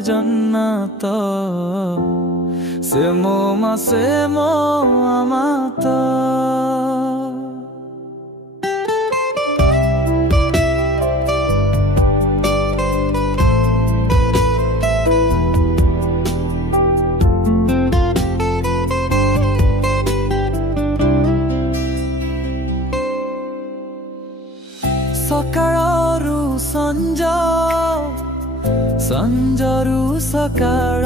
जन्नत से मो आमात सकाळरू संज संजरू सकाळ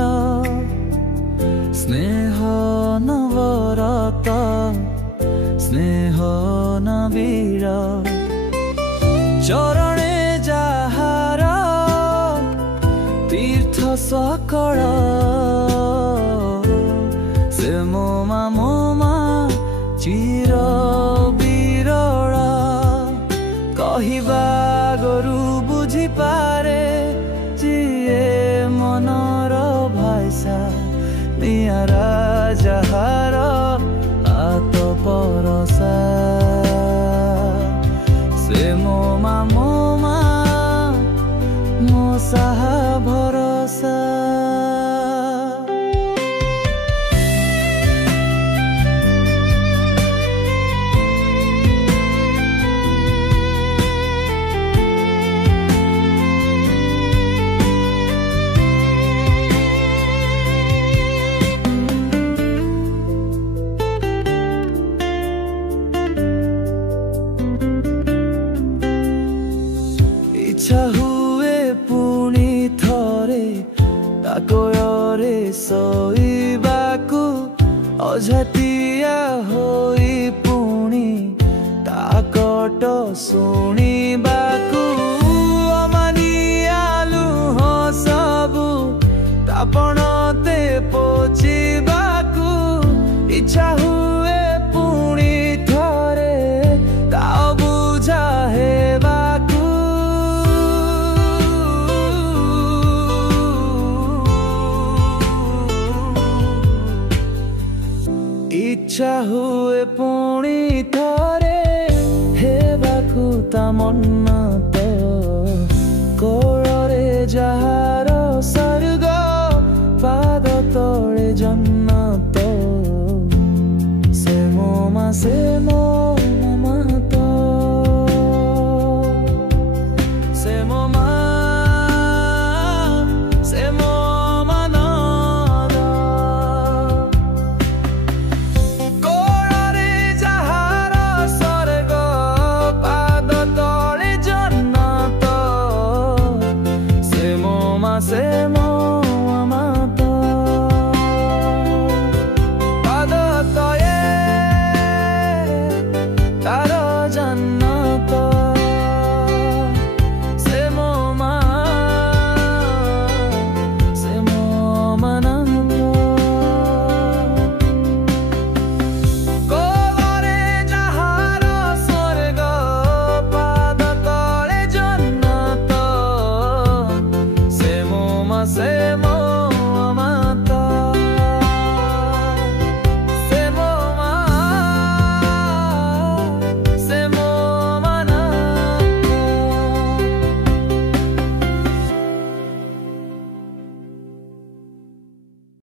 स्नेह नवरत स्नेह नबीर चरणे जाहार तीर्थ सकळ से मोमा चिर बिरल कहिबा गरु बुझी पारे जिए मनर भाषा नियारा जहार हाथ परसा से मोमा मो साहा भरोसा इच्छा हुए पुणी थरे ताकोरे सोइबाकु अझातिया होई पुणी ताकट शुणिबाकु अमानियालु हो सबु तापणते पोचिबाकु इच्छा हुए पुणी थरे ता बुझा हेबाकु इच्छा हुए पुणी थरे हेबाकु ता मन्नत कोଳରେ ଯାହାର ସ୍ୱର୍ଗ ପାଦ ତଳେ ଜନ୍ନତ ସେ ମୋମା ତ ସେ ମୋମା से मो आमात पाद तये तार जन्नत से मोमा नंद कोरे जहार स्वर्ग पाद तले जन्नत से